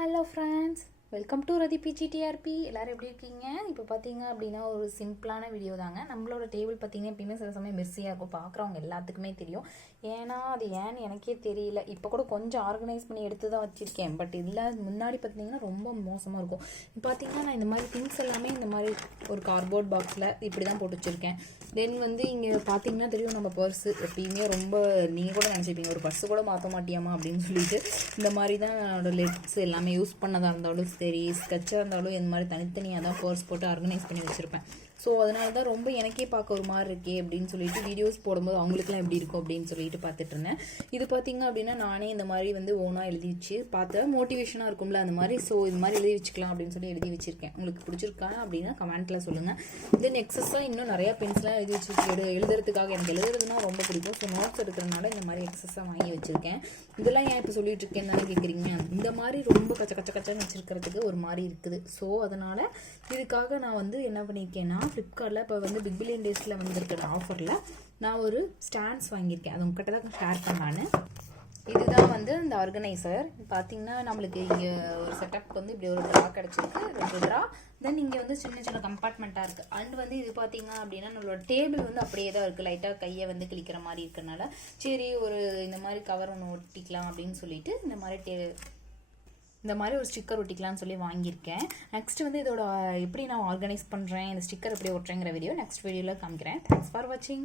Hello friends, welcome to Rati PGTRB. எல்லோரும் எப்படி இருக்கீங்க? இப்போ பார்த்தீங்க அப்படின்னா ஒரு சிம்பிளான வீடியோ தாங்க. நம்மளோட டேபிள் பார்த்தீங்கன்னா எப்பயுமே சில சமயம் மெர்சியாக இருக்கும், பார்க்குறவங்க எல்லாத்துக்குமே தெரியும். ஏன்னா அது ஏன்னு எனக்கே தெரியல. இப்போ கூட கொஞ்சம் ஆர்கனைஸ் பண்ணி எடுத்து தான் வச்சுருக்கேன். பட் இதில் முன்னாடி பார்த்தீங்கன்னா ரொம்ப மோசமாக இருக்கும். இப்போ பார்த்தீங்கன்னா நான் இந்த மாதிரி திங்ஸ் எல்லாமே இந்த மாதிரி ஒரு கார்ட்போர்ட் பாக்ஸில் இப்படி தான் போட்டு வச்சுருக்கேன். தென் வந்து இங்கே பார்த்தீங்கன்னா தெரியும், நம்ம பர்ஸு எப்பயுமே ரொம்ப நீங்கள் கூட நினச்சிப்பீங்க ஒரு பர்ஸு கூட மாற்ற மாட்டியாமா அப்படின்னு சொல்லிட்டு இந்த மாதிரி தான் என்னோடய லெட்ஸ் எல்லாமே யூஸ் பண்ணதாக இருந்தாலும் சரி, ஸ்கெட்சாக இருந்தாலும் இந்த மாதிரி தனித்தனியாக தான் பர்ஸ் போட்டு ஆர்கனைஸ் பண்ணி வச்சுருப்பேன். ஸோ அதனால தான் ரொம்ப எனக்கே பார்க்க ஒரு மாதிரி இருக்கே அப்படின்னு சொல்லிட்டு வீடியோஸ் போடும்போது அவங்களுக்குலாம் எப்படி இருக்கும் அப்படின்னு சொல்லிட்டு பார்த்துட்டு இருந்தேன். இது பார்த்தீங்க அப்படின்னா நானே இந்த மாதிரி வந்து ஓனாக எழுதி வச்சு பார்த்த மோட்டிவேஷனாக இருக்கும்ல அந்த மாதிரி. ஸோ இது மாதிரி எழுதி வச்சுக்கலாம் அப்படின்னு சொல்லி எழுதி வச்சுருக்கேன். உங்களுக்கு பிடிச்சிருக்கா அப்படின்னா கமெண்ட்டில் சொல்லுங்கள். தென் எக்ஸஸாக இன்னும் நிறையா பென்ஸ்லாம் எழுதி வச்சு எழுதுறதுக்காக எனக்கு எழுதுறதுனா ரொம்ப பிடிக்கும். ஸோ நோட்ஸ் எடுக்கிறதுனால இந்த மாதிரி எக்ஸஸாக வாங்கி வச்சுருக்கேன். இதெல்லாம் ஏன் இப்போ சொல்லிட்டு இருக்கேன்னு தானே கேட்குறீங்க. இந்த மாதிரி ரொம்ப கச்சன்னு வச்சுருக்கிறதுக்கு ஒரு மாதிரி இருக்குது. ஸோ அதனால் இதுக்காக நான் வந்து என்ன பண்ணியிருக்கேன்னா ஃப்ளிப்கார்ட்டில் இப்போ வந்து பிக் பில்லியன் டேஸில் வந்திருக்கிற ஆஃபரில் நான் ஒரு ஸ்டாண்ட்ஸ் வாங்கியிருக்கேன். அது உங்ககிட்ட தான் ஷேர் பண்ணான்னு. இதுதான் வந்து இந்த ஆர்கனைசர். பார்த்தீங்கன்னா நம்மளுக்கு இங்கே ஒரு செட்டப்க்கு வந்து இப்படி ஒரு ட்ரா கிடச்சிருக்கு, 2 ட்ரா. தென் இங்கே வந்து சின்ன சின்ன கம்பார்ட்மெண்ட்டாக இருக்குது. அண்ட் வந்து இது பார்த்தீங்க அப்படின்னா நம்மளோட டேபிள் வந்து அப்படியே தான் இருக்குது. லைட்டாக கையை வந்து கிளிக்கிற மாதிரி இருக்கிறனால சரி ஒரு இந்த மாதிரி கவர் ஒன்று ஒட்டிக்கலாம் அப்படின்னு சொல்லிட்டு இந்த மாதிரி ஒரு ஸ்டிக்கர் ஒட்டிக்கலாம்னு சொல்லி வாங்கியிருக்கேன். நெக்ஸ்ட் வந்து இதோட எப்படி நான் ஆர்கனைஸ் பண்ணுறேன், இந்த ஸ்டிக்கர் எப்படி ஒட்டுறேங்கிற வீடியோ நெக்ஸ்ட் வீடியோவில் காமிக்கிறேன். தேங்க்ஸ் ஃபார் வாட்சிங்.